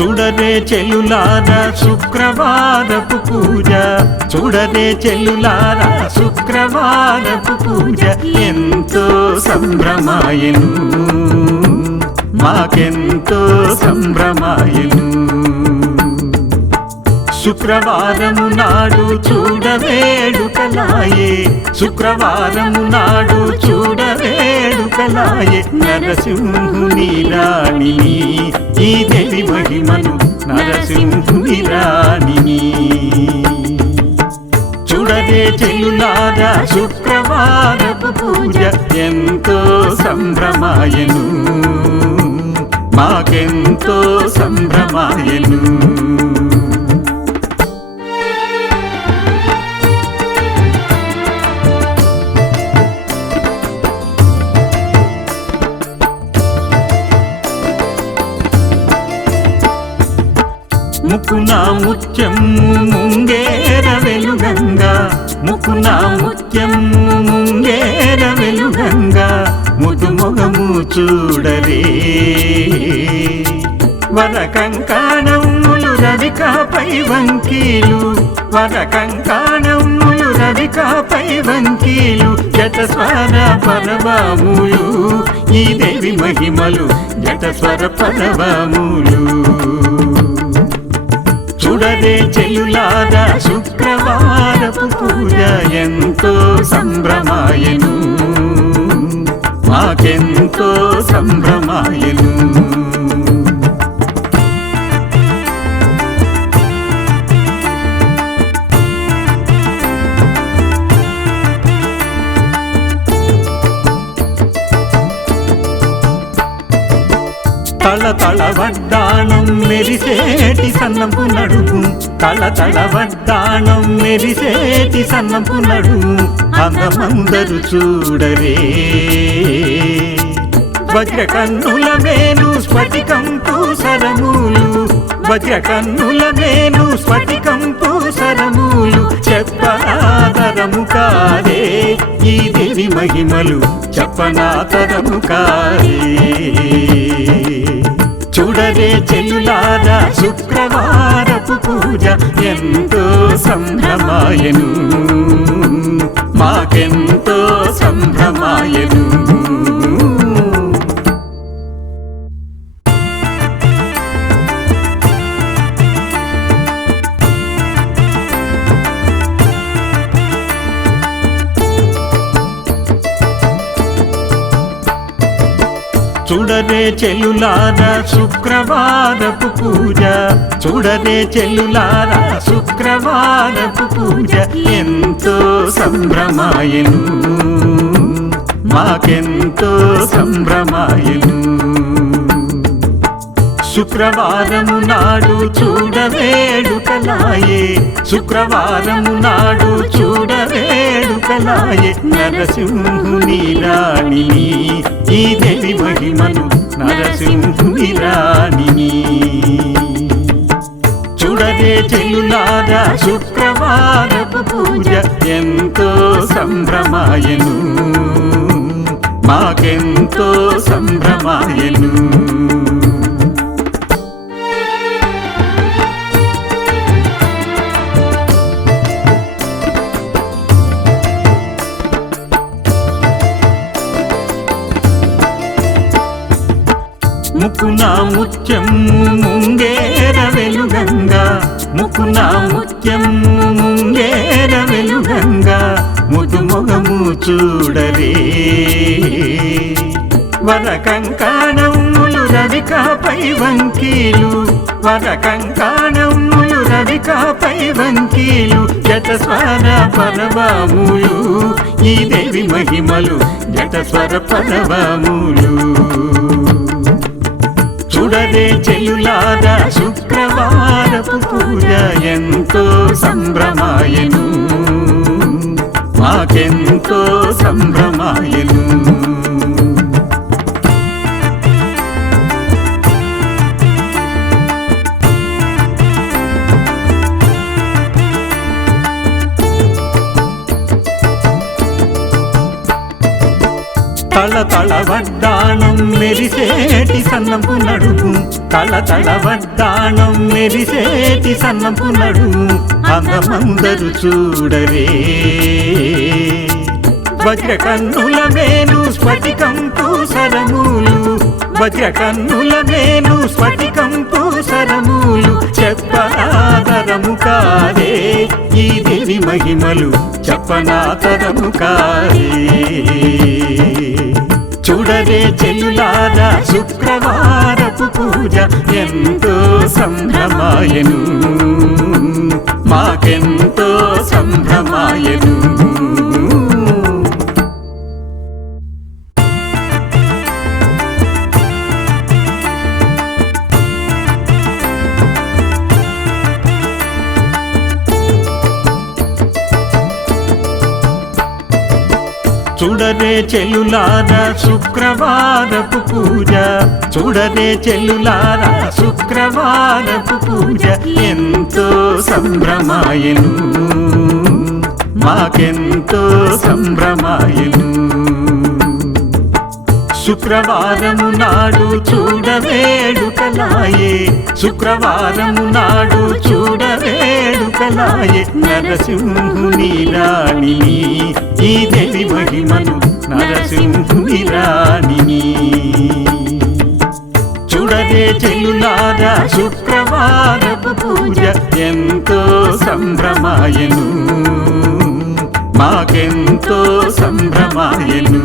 చూడరే చెల్లులారా శుక్రవారపు పూజ, చూడరే చెల్లులారా శుక్రవారపు పూజ. ఎంతో సంభ్రమాయను మాకెంతో సంభ్రమాయను. శుక్రవారము నాడు చూడవేడుకలాయే, శుక్రవారము నాడు చూడవేడుకలాయే. నరసింహుని రాణిని ఈ దేవి మహిమను, నరసింహుని రాణిని. చూడరే చెల్లులారా శుక్రవారపు పూజ, ఎంతో సంభ్రమాయను మాకెంతో సంభ్రమాయను. ముకున ముత్యము ముంగేర వెలుగంగా, ముకున ముత్యము ముంగేర వెలుగంగా. ముదుమొగము చూడరే వర కంకణములు రవికాపై వంకీలు, వర కంకణములు రవికాపై వంకీలు. జటస్వర పరవములు ఈ దేవి మహిమలు, జటస్వర పరవములు. చూడరే చెల్లులారా శుక్రవారపు పూజ, ఎంతో సంభ్రమాయను మాకెంతో సంభ్రమాయను. తళతళ వడ్డాణం మెరిసేటి సన్నపు నడుము, తళతళ వడ్డాణం మెరిసేటి సన్నపు నడుము. అందమందరు చూడరే వజ్ర కన్నుల మేను స్ఫటికంపు సరములు, వజ్ర కన్నుల మేను స్ఫటికంపు సరములు. చెప్పనాతరము కాదే ఈ దేవి మహిమలు, చెప్పనాతరము కాదే. చూడరే చెల్లులారా శుక్రవారపు పూజ, ఎంతో సంభ్రమాయను మాకెంతో సంభ్రమాయను. చూడరే చెల్లులారా శుక్రవారపు పూజ, చూడరే చెల్లులారా శుక్రవారపు పూజ. ఎంతో సంభ్రమాయను మాకెంతో సంభ్రమాయను. శుక్రవారము నాడు చూడవేడుకలాయే, శుక్రవారము నాడు చూడవేడుకలాయే. నరసింహుని రాణిని ఈ దేవి మహిమను, నరసింహుని రాణిని. చూడరే చెల్లులారా శుక్రవారపు పూజ, ఎంతో సంభ్రమాయను మాకెంతో సంభ్రమాయను. ముకున ముత్యము ముంగేర వెలుగంగా, ముకున ముత్యము ముంగేర వెలుగంగా. ముదుమొగము చూడరే వర కంకణములు రవికాపై వంకీలు, వర కంకణములు రవికాపై వంకీలు. జటస్వర పరవములు ఈ దేవి మహిమలు, జటస్వర పరవములు. చూడరే చెల్లులారా శుక్రవారపు పూజ, ఎంతో సంభ్రమాయను మాకెంతో సంభ్రమాయను. తళతళ వడ్డాణం వడ్డాణం మెరిసేటి సన్నపు నడుము తళతళ వడ్డాణం మెరిసేటి సన్నపు నడుము అందమందరు చూడరే వజ్ర కన్నుల మేను స్ఫటికంపు సరములు వజ్ర కన్నుల మేను స్ఫటికంపు సరములు చెప్పనాతరము కాదే ఈ దేవి మహిమలు చెప్పనాతరము కాదే చూడరే చెల్లులారా శుక్రవారపు పూజ ఎంతో సంభ్రమాయను మాకెంతో సంభ్రమాయను చూడరే చెల్లులారా శుక్రవారపు పూజ చూడరే చెల్లులారా శుక్రవారపు పూజ ఎంతో సంభ్రమాయను మాకెంతో సంభ్రమాయను శుక్రవారము నాడు చూడవేడుకలాయే శుక్రవారము నాడు చూడవేడుకలాయే నరసింహుని రాణిని ఈ దేవి మహిమను నరసింహుని రాణిని చూడరే చెల్లులారా శుక్రవారపు పూజ ఎంతో సంభ్రమాయను మాకెంతో సంభ్రమాయను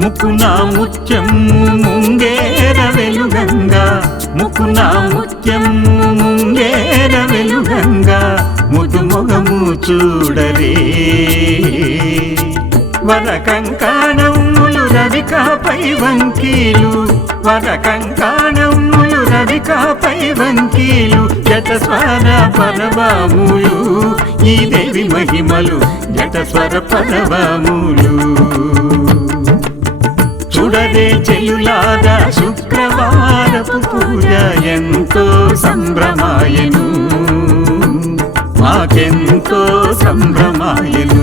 ముకున ముత్యము ముంగేర వెలుగంగా ముకున ముత్యము ముంగేర వెలుగంగా ముదు మొగము చూడరే వర కంకణములు రవికాపై వంకీలు వర కంకణములు రవికాపై వంకీలు జటస్వర పరవములు ఈ దేవి మహిమలు జటస్వర పరవములు చూడరే చెల్లులారా శుక్రవారపు పూజ ఎంతో సంభ్రమాయను మాకెంతో సంభ్రమాయను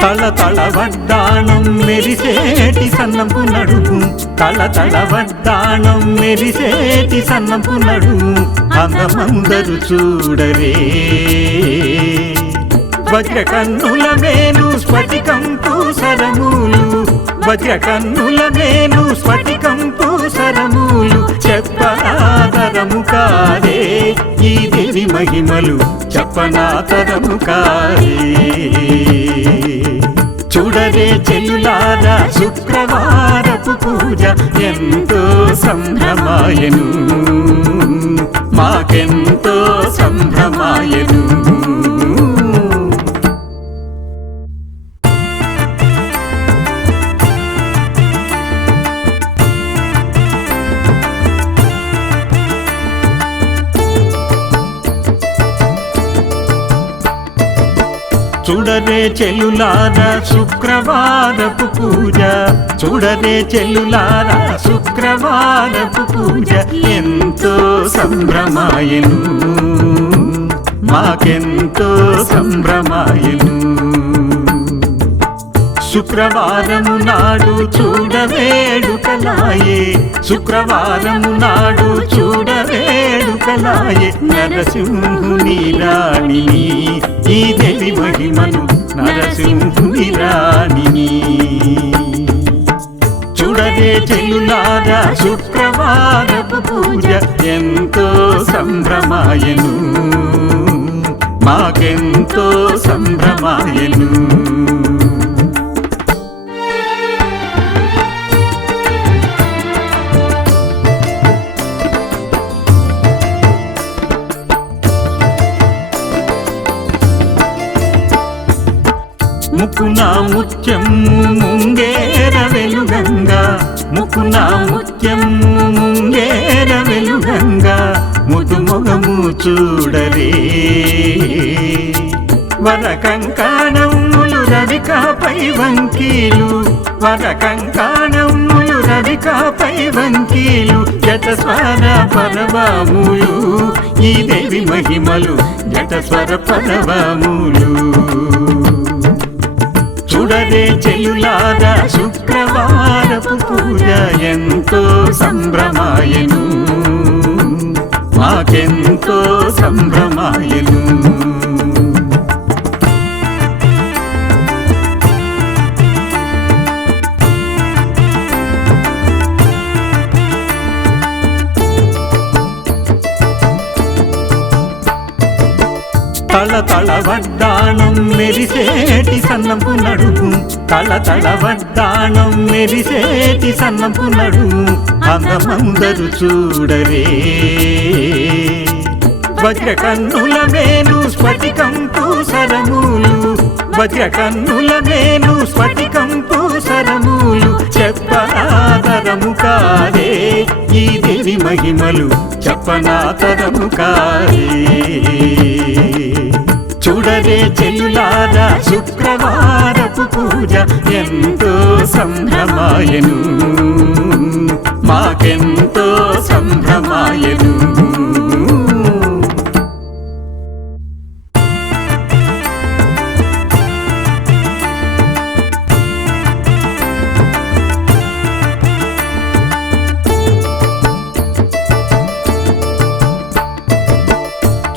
తళతళ వడ్డాణం మెరిసేటి సన్నపు నడుము తళతళ వడ్డాణం మెరిసేటి సన్నపు నడుము అందమందరు చూడరే వజ్ర కన్నుల మేను స్ఫటికంపు సరములు వజ్ర కన్నుల మేను స్ఫటికంపు సరములు చెప్పనాతరము కాదే ఈ దేవి మహిమలు చెప్పనాతరము కాదే చూడరే చెల్లులారా శుక్రవారపు పూజ ఎంతో సంభ్రమాయను మాకెంతో సంభ్రమాయను చూడరే చెల్లులారా శుక్రవారపు పూజ చూడరే చెల్లులారా శుక్రవారపు పూజ ఎంతో సంభ్రమాయను మాకెంతో సంభ్రమాయను శుక్రవారము నాడు చూడవేడుకలాయే శుక్రవారము నాడు చూడవేడుకలాయే నరసింహుని రాణిని ఈ దేవి మహిమను నరసింహుని రాణిని చూడరే చెల్లులారా శుక్రవారపు పూజ ఎంతో సంభ్రమాయను మాకెంతో సంభ్రమాయను ముకున ముత్యము ముంగేర వెలుగంగా ముకున ముత్యము ముంగేర వెలుగంగా ముదు మొగము చూడరే వర కంకణములు రవికాపై వంకీలు వర కంకణములు రవికాపై వంకీలు జటస్వర పరవములు ఈ దేవి మహిమలు జటస్వర పరవములు చూడరే చెల్లులారా శుక్రవారపు పూజ ఎంతో సంభ్రమాయను మాకెంతో సంభ్రమాయను తళతళ వడ్డాణం మెరిసేటి సన్నపు నడుము తళతళ వడ్డాణం మెరిసేటి సన్నపు నడుము అందమందరు చూడరే వజ్ర కన్నుల మేలు స్ఫటికం పూసరములు వజ్ర కన్నుల మేలు స్ఫటికం పూసరములు చెప్పనాతరము కారే ఈ దేవి మహిమలు చెప్పనాతరము కారే చూడరే చెల్లులారా శుక్రవారపు పూజ ఎంతో సంభ్రమాయను మాకెంతో సంభ్రమాయను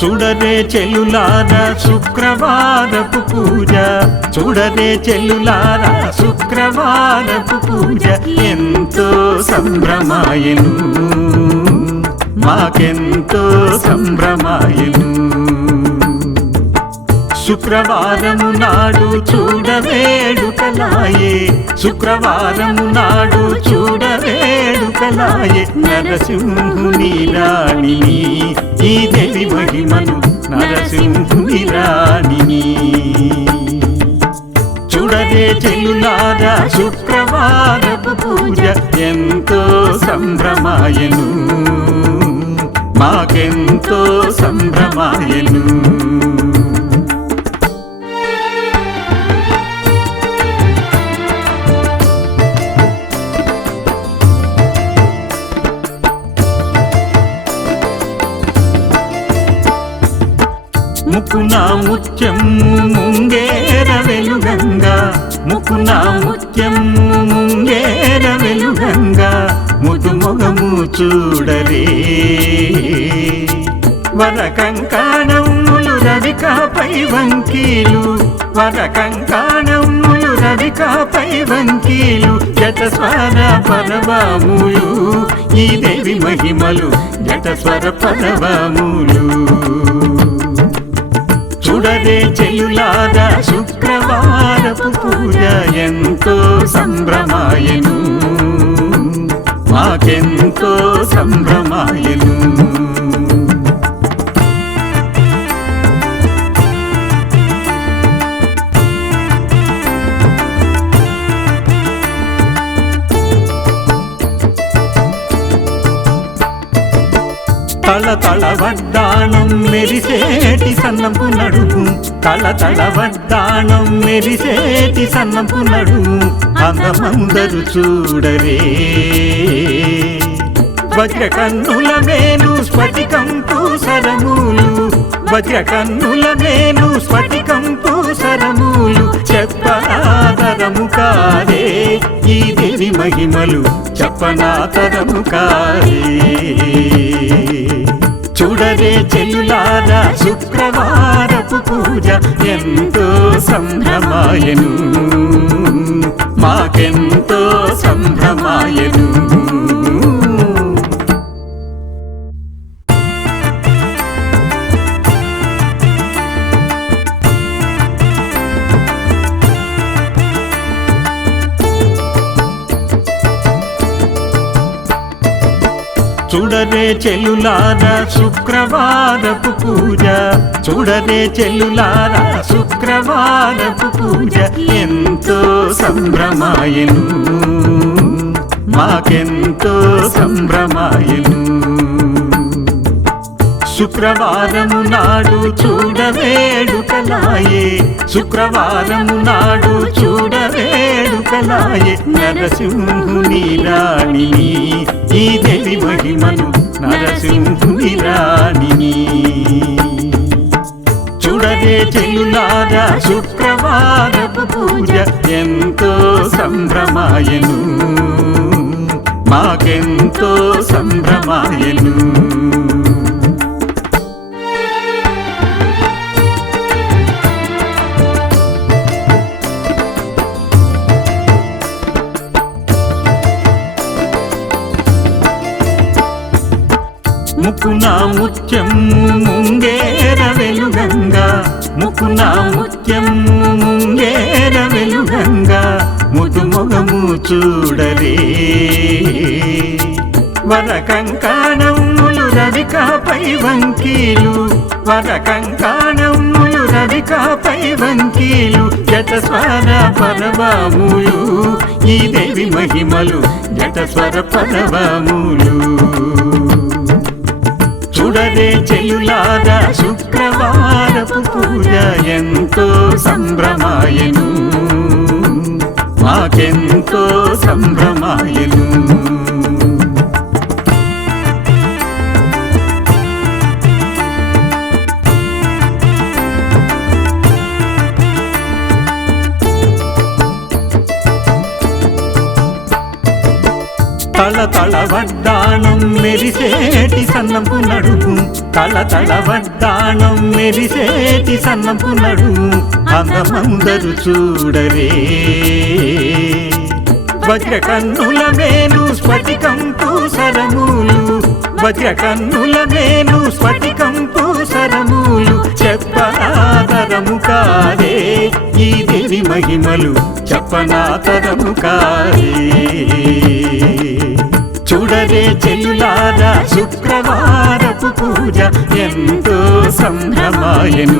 చూడరే చెల్లులారా శుక్రవారపు పూజ చూడరే చెల్లులారా శుక్రవారపు పూజ ఎంతో సంభ్రమాయను మాకెంతో సంభ్రమాయను శుక్రవారము నాడు చూడవేడుకలాయే శుక్రవారము నాడు చూడవేడుకలాయే నరసింహుని రాణిని ఈ దేవి మహిమను నరసింహుని రాణిని చూడరే చెల్లులారా శుక్రవారపు పూజ ఎంతో సంభ్రమాయను మాకెంతో సంభ్రమాయను ముకున ముత్యము ముంగేర వెలుగంగా ముకున ముత్యము ముంగేర వెలుగంగా ముదు మొగము చూడరే వర కంకణములు రవికాపై వంకీలు వర కంకణములు రవికాపై వంకీలు జటస్వర పరవములు ఈ దేవి మహిమలు జటస్వర పరవములు చూడరే చెల్లులారా శుక్రవారపు పూజ ఎంతో సంభ్రమాయను మాకెంతో సంభ్రమాయను తళతళ వడ్డాణం మెరిసేటి సన్నపు నడుము తళతళ వడ్డాణం మెరిసేటి సన్నపు నడుము అందమందరు చూడరే వజ్ర కన్నుల మేలు స్ఫటికం పూసరములు వజ్ర కన్నుల మేలు స్ఫటికం పూసరములు చెప్పనాతరము కారే ఈ దేవి మహిమలు చెప్పనాతరము కారే చూడరే చెల్లులారా శుక్రవారపు పూజ ఎంతో సంభ్రమాయను మాకెంతో సంభ్రమాయను చూడరే చెల్లులారా శుక్రవారపు పూజ చూడరే చెల్లులారా శుక్రవారపు పూజ ఎంతో సంభ్రమాయను మాకెంతో సంభ్రమాయను. శుక్రవారము నాడు చూడవేడుకలాయే, శుక్రవారము నాడు చూడవేడుకలాయే, నరసింహుని రాణిని ఈ దేవి మహిమను, నరసింహుని రాణిని. చూడరే చెల్లులారా శుక్రవారపు పూజ ఎంతో సంభ్రమాయను, మాకెంతో సంభ్రమాయను. ముకున ముత్యము ముంగేర వెలుగంగా, ముకున ముత్యము ముంగేర వెలుగంగా, ముదు మొగము చూడరే. వర కంకణములు రవికపై వంకీలు, వర కంకణములు రవికపై వంకీలు, జటస్వర పరవములు ఈ దేవి మహిమలు, జటస్వర పరవములు. చూడరే చెల్లులారా శుక్రవారపు పూజ ఎంతో సంభ్రమాయను, మాకెంతో సంభ్రమాయను. తళతళ వడ్డాణం మెరిసేటి సన్నపు నడుము, తళతళ వడ్డాణం మెరిసేటి సన్నపు నడుము, అందమందరు చూడరే. వజ్ర కన్నుల మేను స్ఫటికంపు సరములు, వజ్ర కన్నుల మేను స్ఫటికంపు సరములు, చెప్పనాతరము కారే ఈ దేవి మహిమలు, చెప్పనాతరము కారే. చూడరే చెల్లులారా శుక్రవారపు పూజ ఎంతో సంభ్రమాయను,